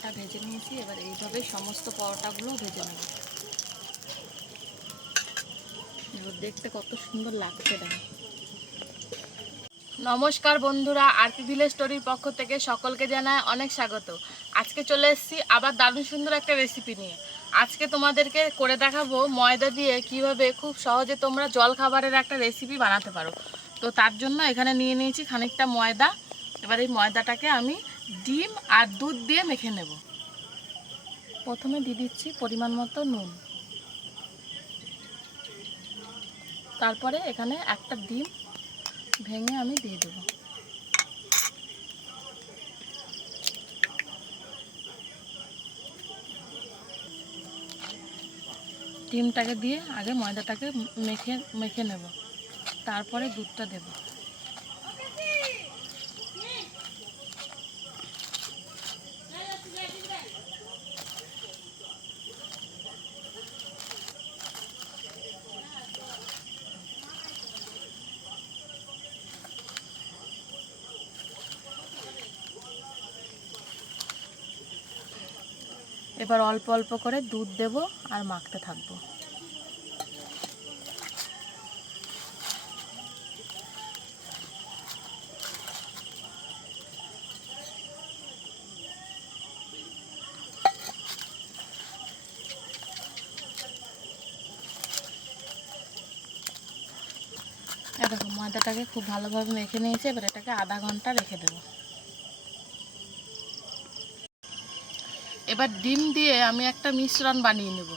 পরোটা ভেজে নিয়েছি। এবার এইভাবে সমস্ত পরোটাগুলো ভেজে নেব। এবার দেখতে কত সুন্দর লাগছে দেখো। নমস্কার বন্ধুরা, আরপি ভিলেজ স্টোরির পক্ষ থেকে সকলকে জানায় অনেক স্বাগত। আজকে চলে এসেছি আবার দারুণ সুন্দর একটা রেসিপি নিয়ে। আজকে তোমাদেরকে করে দেখাবো ময়দা দিয়ে কিভাবে খুব সহজে তোমরা জল খাবারের একটা রেসিপি বানাতে পারো। তো তার জন্য এখানে নিয়ে নিয়েছি খানিকটা ময়দা। এবার এই ময়দাটাকে আমি ডিম আর দুধ দিয়ে মেখে নেব। প্রথমে দিয়ে দিচ্ছি পরিমাণ মতো নুন, তারপরে এখানে একটা ডিম ভেঙে আমি দিয়ে দেবো। ডিমটাকে দিয়ে আগে ময়দাটাকে মেখে নেব, তারপরে দুধটা দেব। এবার অল্প অল্প করে দুধ দেব আর মাখতে থাকবো। দেখো ময়দাটাকে খুব ভালোভাবে মেখে নিয়েছি। এবার এটাকে আধা ঘন্টা রেখে দেব। এবার ডিম দিয়ে আমি একটা মিশ্রণ বানিয়ে নেব।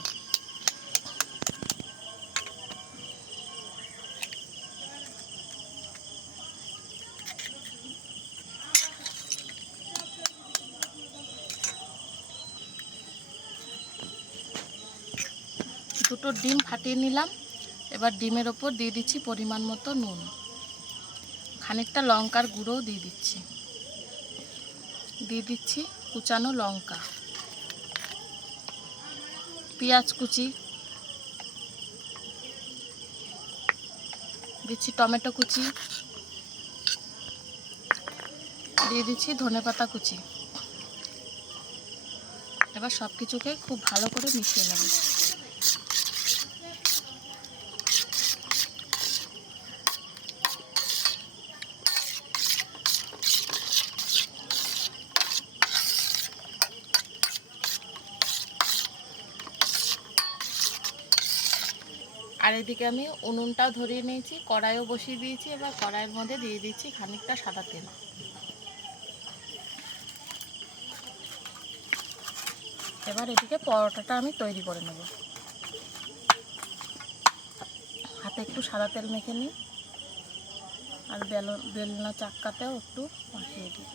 দুটো ডিম ফাটিয়ে নিলাম। এবার ডিমের ওপর দিয়ে দিচ্ছি পরিমাণ মতো নুন, খানিকটা লঙ্কার গুঁড়োও দিয়ে দিচ্ছি কুচানো লঙ্কা, পেঁয়াজ কুচি দিচ্ছি, টমেটো কুচি দিয়ে দিচ্ছি, ধনেপাতা কুচি। এবার সব কিছুকে খুব ভালো করে মিশিয়ে নেব। আর এদিকে আমি উনুনটাও ধরিয়ে নিয়েছি, কড়াইও বসিয়ে দিয়েছি। এবার কড়াইয়ের মধ্যে দিয়ে দিচ্ছি খানিকটা সাদা তেল। এবার এদিকে পরোটাটা আমি তৈরি করে নেব। হাতে একটু সাদা তেল মেখে নিই আর বেলনা চাক্কাতেও একটু মাখিয়ে দিই।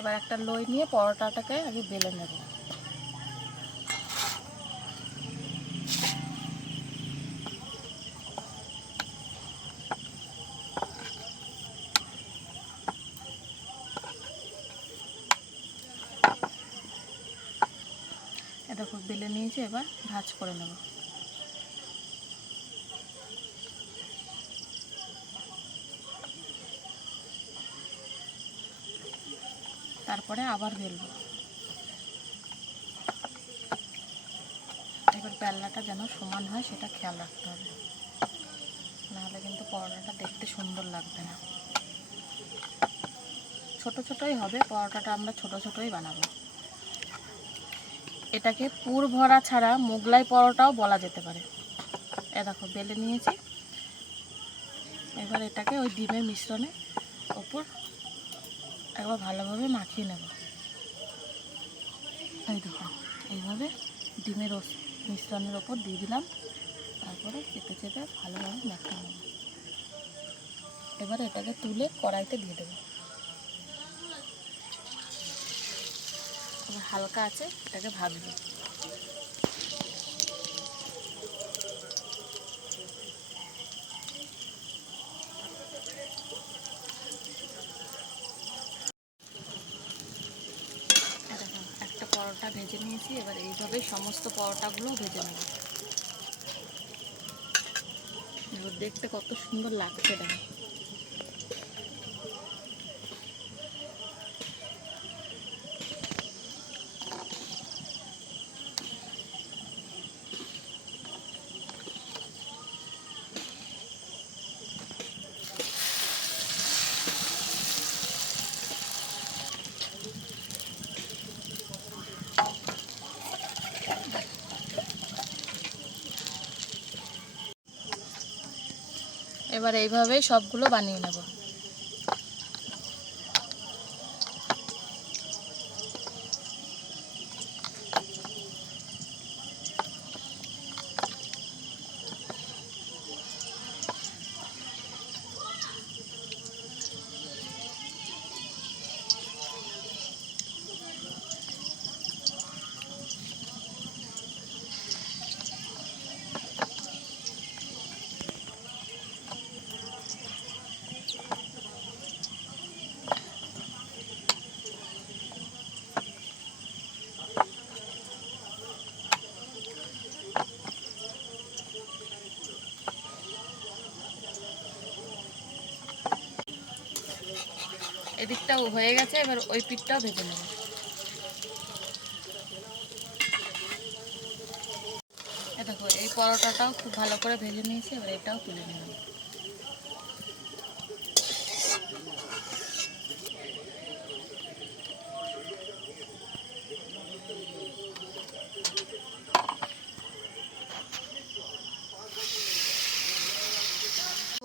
এবার একটা লই নিয়ে পরোটাটাকে আগে বেলে নেব। এটা খুব বেলে নিয়েছি, এবার ভাঁজ করে নেব। তারপরে আবার বেলবো। এবার বেলনাটা যেন সমান হয় সেটা খেয়াল রাখতে হবে, নাহলে কিন্তু পরোটাটা দেখতে সুন্দর লাগবে না। ছোট ছোটই হবে পরোটাটা, আমরা ছোট ছোটই বানাবো। এটাকে পুর ভরা ছাড়া মোগলাই পরোটাও বলা যেতে পারে। এ দেখো বেলে নিয়েছি। এবার এটাকে ওই ডিমের মিশ্রণে ওপর একবার ভালোভাবে মাখিয়ে নেব। এই দেখো এইভাবে ডিমের মিশ্রণের ওপর দিয়ে দিলাম, তারপরে চেপে চেপে ভালোভাবে মাখিয়ে নেব। এবার এটাকে তুলে কড়াইতে দিয়ে দেবো। এবার হালকা আছে এটাকে ভাজবো। পরোটা ভেজে নিয়েছি। এবার এইভাবে সমস্ত পরোটাগুলো ভেজে নেব। এবার দেখতে কত সুন্দর লাগছে দেখো। এবার এইভাবে সবগুলো বানিয়ে নেব। এদিকটাও হয়ে গেছে, এবার ওই পিঠটাও ভেজে নেব। দেখো এই পরোটাটাও খুব ভালো করে ভেজে নিয়েছি, এবার এটাও তুলে নেব।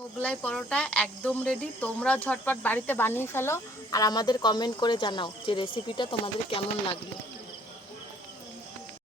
মোগলাই পরোটা একদম রেডি। তোমরা ঝটপট বাড়িতে বানিয়ে ফেলো আর আমাদের কমেন্ট করে জানাও যে রেসিপিটা তোমাদের কেমন লাগলো।